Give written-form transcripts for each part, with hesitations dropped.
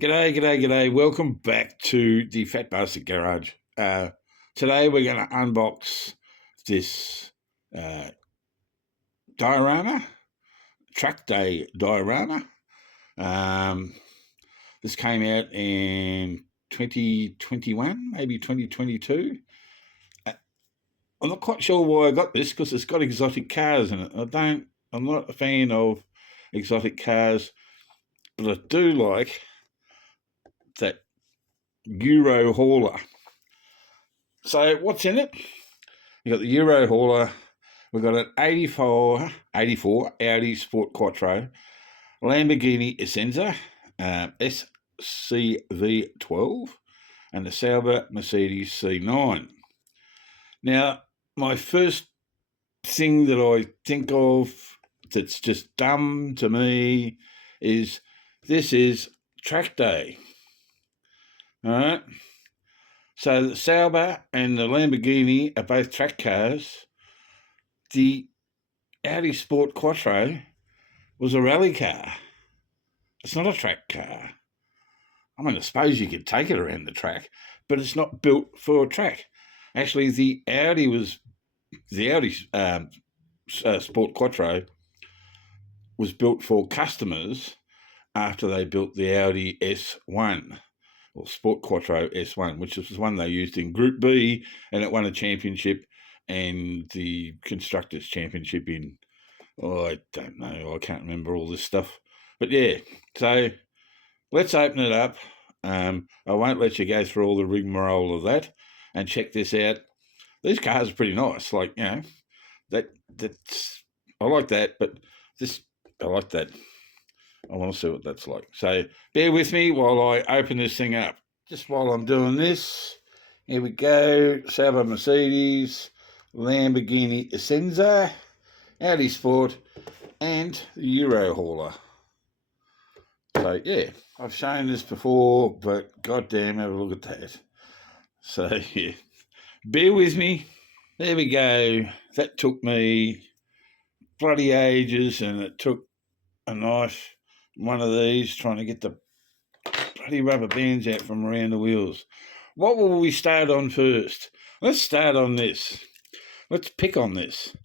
G'day, g'day, g'day. Welcome back to the Fat Bastard Garage. Today we're going to unbox this diorama, Track Day diorama. This came out in 2021, maybe 2022. I'm not quite sure why I got this because it's got exotic cars in it. I'm not a fan of exotic cars, but I do like that Euro hauler. So what's in it? You've got the Euro hauler. We've got an 84 Audi Sport Quattro, Lamborghini Essenza, SCV12, and the Sauber Mercedes C9. Now, my first thing that I think of that's just dumb to me is this is track day. All right? So the Sauber and the Lamborghini are both track cars. The Audi Sport Quattro was a rally car. It's not a track car. I mean, I suppose you could take it around the track, but it's not built for a track. Actually, the Audi Sport Quattro was built for customers after they built the Audi S1, or Sport Quattro S1, which was the one they used in Group B, and it won a championship and the Constructors' Championship in, I don't know, I can't remember all this stuff. But yeah, so let's open it up. I won't let you go through all the rigmarole of that, and check this out. These cars are pretty nice. Like, that's I like that, but this, I like that. I want to see what that's like. So bear with me while I open this thing up. Just while I'm doing this, here we go. Sauber Mercedes, Lamborghini Essenza, Audi Sport, and the Euro hauler. So yeah, I've shown this before, but goddamn, have a look at that. So yeah, bear with me. There we go. That took me bloody ages, and it took a knife, one of these, trying to get the bloody rubber bands out from around the wheels. What will we start on first? Let's start on this. Let's pick on this.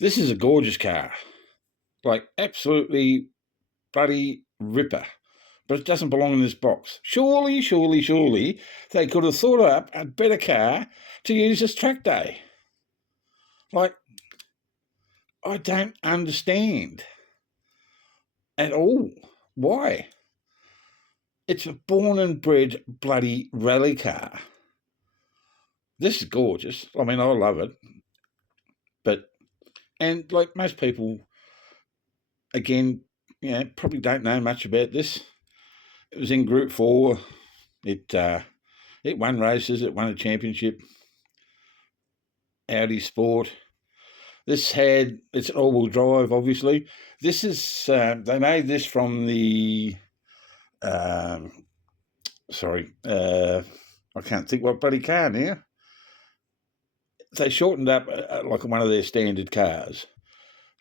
This is a gorgeous car. Like, absolutely bloody ripper. But it doesn't belong in this box. Surely, they could have thought up a better car to use as track day. Like, I don't understand at all. Why? It's a born and bred bloody rally car. This is gorgeous. I mean, I love it. And like most people, again, probably don't know much about this. It was in Group 4. It won races. It won a championship. Audi Sport. It's an all-wheel drive, obviously. This is they made this from the I can't think what bloody car now. They shortened up like one of their standard cars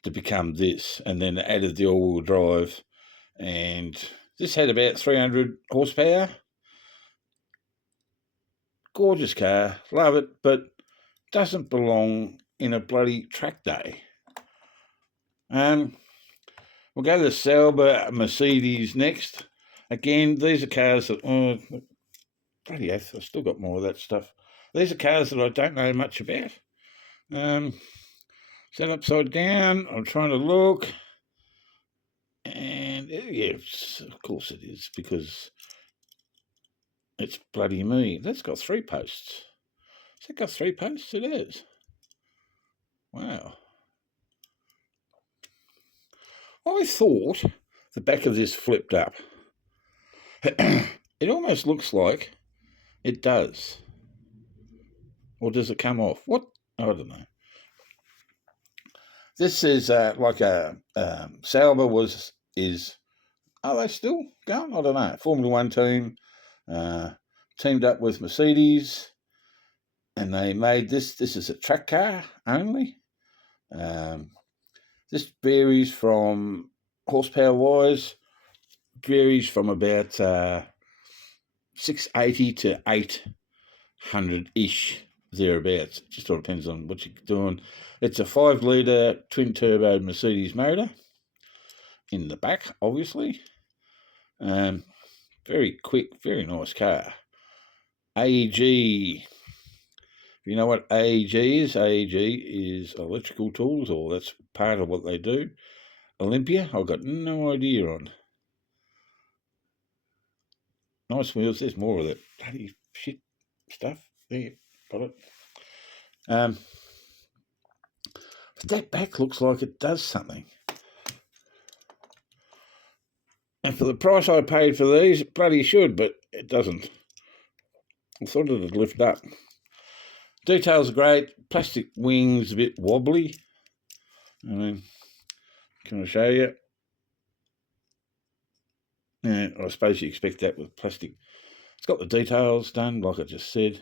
to become this, and then added the all-wheel drive, and this had about 300 horsepower. Gorgeous car, love it, but doesn't belong in a bloody track day. We'll go to the Sauber Mercedes next. Again, these are cars that, bloody hell, I've still got more of that stuff. These are cars that I don't know much about. Set upside down, I'm trying to look. And yes, of course it is, because it's bloody me. That's got 3 posts. Has it got 3 posts? It is. Wow. I thought the back of this flipped up. It almost looks like it does. Or does it come off? What? I don't know. This is like a Sauber is. Are they still going? I don't know. Formula One team teamed up with Mercedes, and they made this. This is a track car only. This varies from horsepower wise. Varies from about 680 to 800-ish, thereabouts. It just all depends on what you're doing. It's a 5-litre twin-turbo Mercedes motor in the back, obviously. Very quick, very nice car. AEG. You know what AEG is? AEG is electrical tools, or that's part of what they do. Olympia, I've got no idea on. Nice wheels. There's more of that bloody shit stuff. There, got it. But that back looks like it does something. And for the price I paid for these, it bloody should, but it doesn't. I thought it'd lift up. Details are great. Plastic wings a bit wobbly. I mean, can I show you? Yeah, I suppose you expect that with plastic. It's got the details done, like I just said.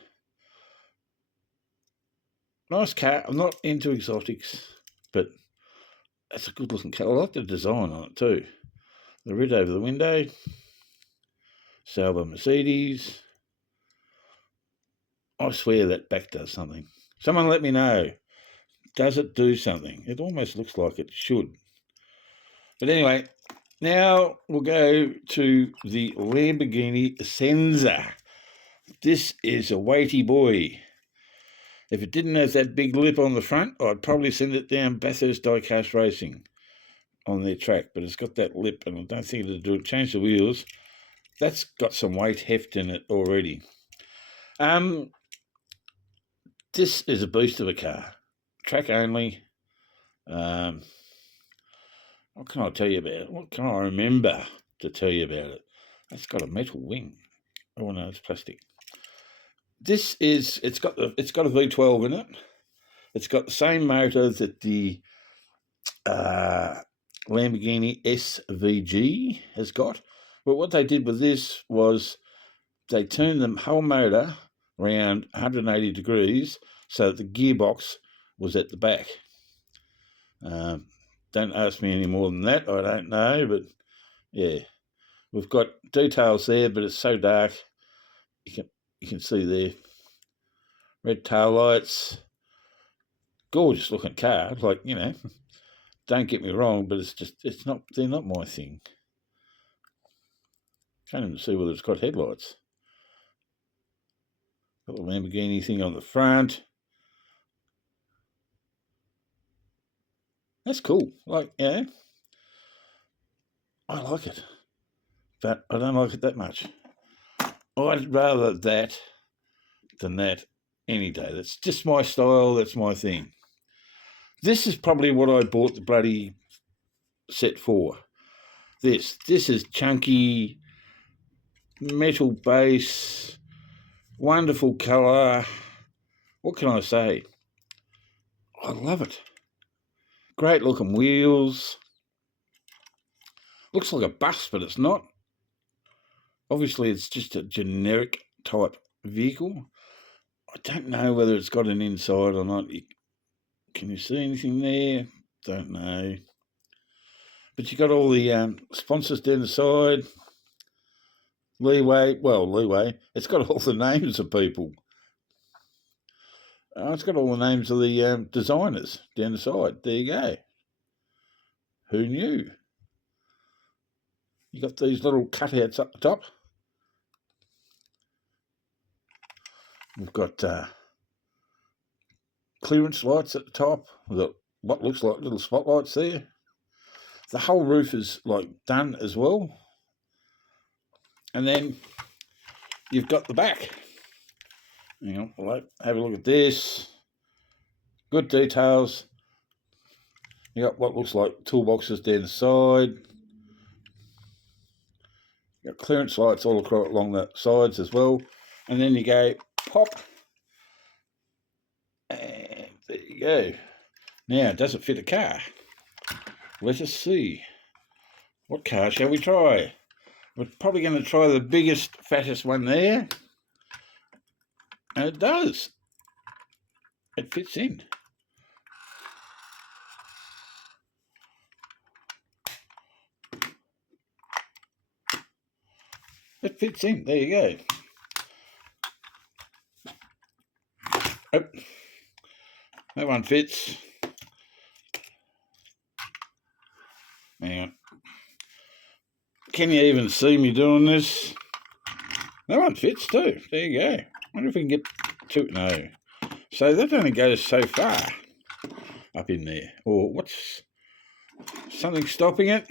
Nice car. I'm not into exotics, but it's a good looking car. I like the design on it too. The red over the window. Sauber Mercedes. I swear that back does something. Someone let me know. Does it do something? It almost looks like it should. But anyway, now we'll go to the Lamborghini Senza. This is a weighty boy. If it didn't have that big lip on the front, I'd probably send it down Bathurst Diecast Racing on their track. But it's got that lip, and I don't think it'll do it. Change the wheels. That's got some weight heft in it already. This is a beast of a car. Track only. What can I tell you about it? What can I remember to tell you about it? It's got a metal wing. Oh no, it's plastic. It's got a V12 in it. It's got the same motor that the Lamborghini SVG has got. But what they did with this was they turned the whole motor around 180 degrees so that the gearbox was at the back. Don't ask me any more than that. I don't know, but yeah, we've got details there, but it's so dark. You can see there. Red tail lights. Gorgeous looking car. Like, you know, don't get me wrong, but they're not my thing. Can't even see whether it's got headlights. Got the Lamborghini thing on the front. That's cool. Like, yeah, I like it, but I don't like it that much. I'd rather that than that any day. That's just my style. That's my thing. This is probably what I bought the bloody set for. This is chunky, metal base, wonderful colour. What can I say? I love it. Great looking wheels. Looks like a bus, but it's not. Obviously, it's just a generic type vehicle. I don't know whether it's got an inside or not. Can you see anything there? Don't know. But you got all the sponsors down the side. Leeway. It's got all the names of people. It's got all the names of the designers down the side. There you go. Who knew? You got these little cutouts up the top. We've got clearance lights at the top. We've got what looks like little spotlights there. The whole roof is like done as well. And then you've got the back. You know, have a look at this. Good details. You got what looks like toolboxes down the side. You got clearance lights all across along the sides as well. And then you go pop. And there you go. Now, does it fit a car? Let us see. What car shall we try? We're probably going to try the biggest, fattest one there. And it does. It fits in. It fits in. There you go. Oh, that one fits. Hang on. Can you even see me doing this? That one fits too. There you go. Wonder if we can get to... No. So that only goes so far up in there. Or what's... something stopping it?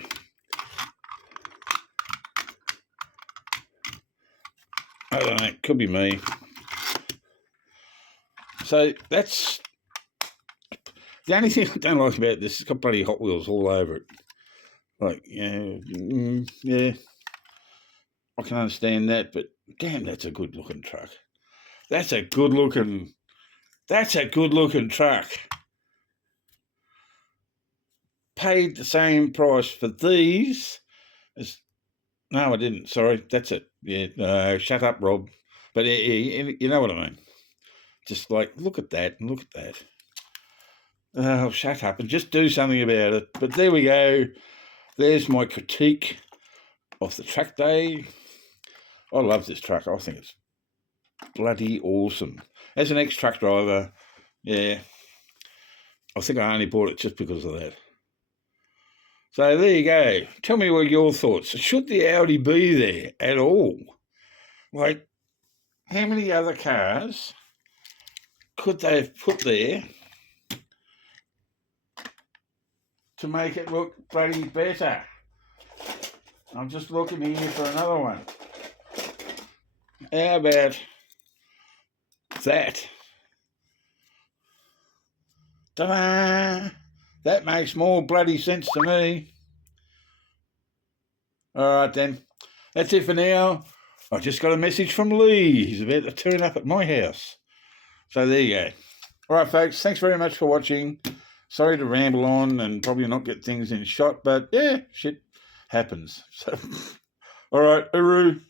I don't know. Could be me. So that's... the only thing I don't like about this, it's got bloody Hot Wheels all over it. Like, yeah, I can understand that, but damn, that's a good looking truck. That's a good looking truck. Paid the same price for these as... no, I didn't. Sorry, that's it. Yeah, shut up, Rob. But you know what I mean. Just like, look at that and look at that. Oh, shut up and just do something about it. But there we go. There's my critique of the track day. I love this truck. I think it's bloody awesome. As an ex-truck driver, yeah, I think I only bought it just because of that. So there you go. Tell me what your thoughts. Should the Audi be there at all? Like, how many other cars could they have put there to make it look bloody better? I'm just looking here for another one. How about that? Ta-da! That makes more bloody sense to me. All right, then. That's it for now. I just got a message from Lee. He's about to turn up at my house. So there you go. All right, folks. Thanks very much for watching. Sorry to ramble on and probably not get things in shot, but yeah, shit happens. So, all right, hooroo.